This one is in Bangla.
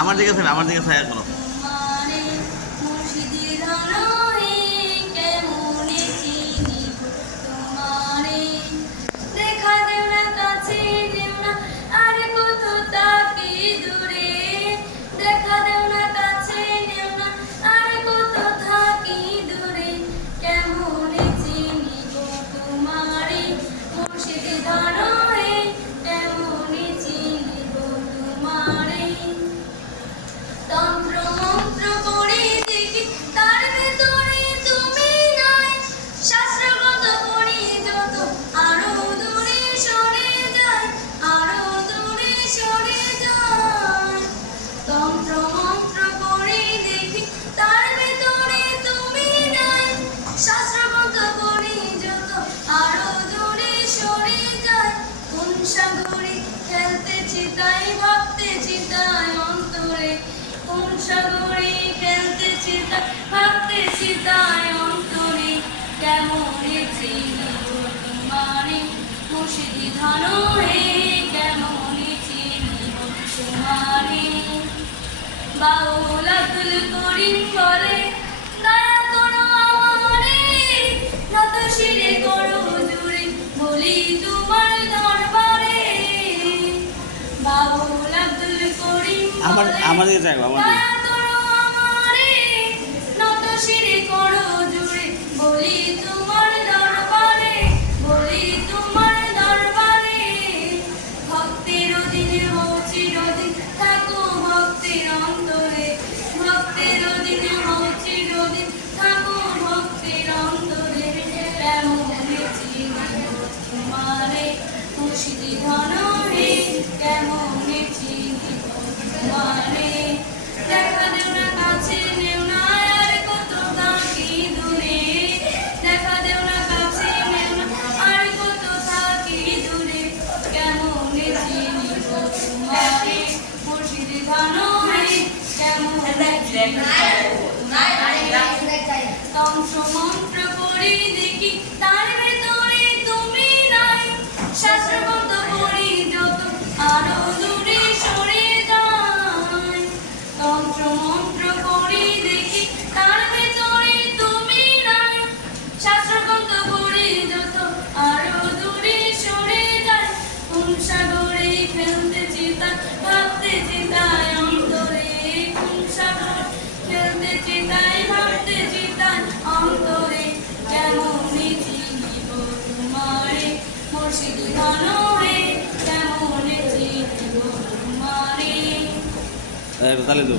আমার দিকে ছায়া করো। সাগরে খেলতেছি তাই ভাবতেছি তাই অন্তরে, কোন সাগরে খেলতেছি তাই ভাবতেছি তাই অন্তরে, কেমন চিনি তোমারে মুর্শিদি ধনরে, কেমন চিনি তোমারে। বাউল আব্দুল করিম বলে দয়া করো আমারে, নত শিরে করো জুড়ে বলি তোমার দরবারে। বাউল আব্দুল করিম আমার দিকে চাইবো, আমার দিকে। দয়া করো আমারে, নত শিরে করো জুড়ে বলি তোমার দরবারে, বলি তোমার দরবারে। ভক্তের অধীনে হও চিরদিন থাকো ভক্তের অন্তরে, ভক্তের অধীনে হও চিরদিন থাকো ভক্তের অন্তরে, কেমন চিনি তোমারে মুর্শিদি ধনরে, কেমন চিনি তোমারে। দেখা দেও না কাছে নেও না আর কত থাকি দূরে, দেখা দেও না কাছে নেও না আর কত থাকি দূরে, কেমন চিনি তোমারে মুর্শিদি ধনরে, কেমন তন্ত্র মন্ত্র করি দেখি তার ভেতরে তুমি নাই, শাস্ত্রগ্রন্থ পড়ি যত আরো দূরে সরে যায়। তন্ত্র মন্ত্র করি দেখি তার ভেতরে তুমি নাই, শাস্ত্রগ্রন্থ পড়ি যত আরো দূরে সরে যায়। কোন সাগরে খেলতেছি তাই ভাবতেছি তাই অন্তরে, কোন সাগরে খেলতেছি তাই ভাবতেছি তাই অন্তরে, কেমন চিনি তোমারে মুর্শিদি ধনরে, কেমন চিনি তোমারে। তাহলে তো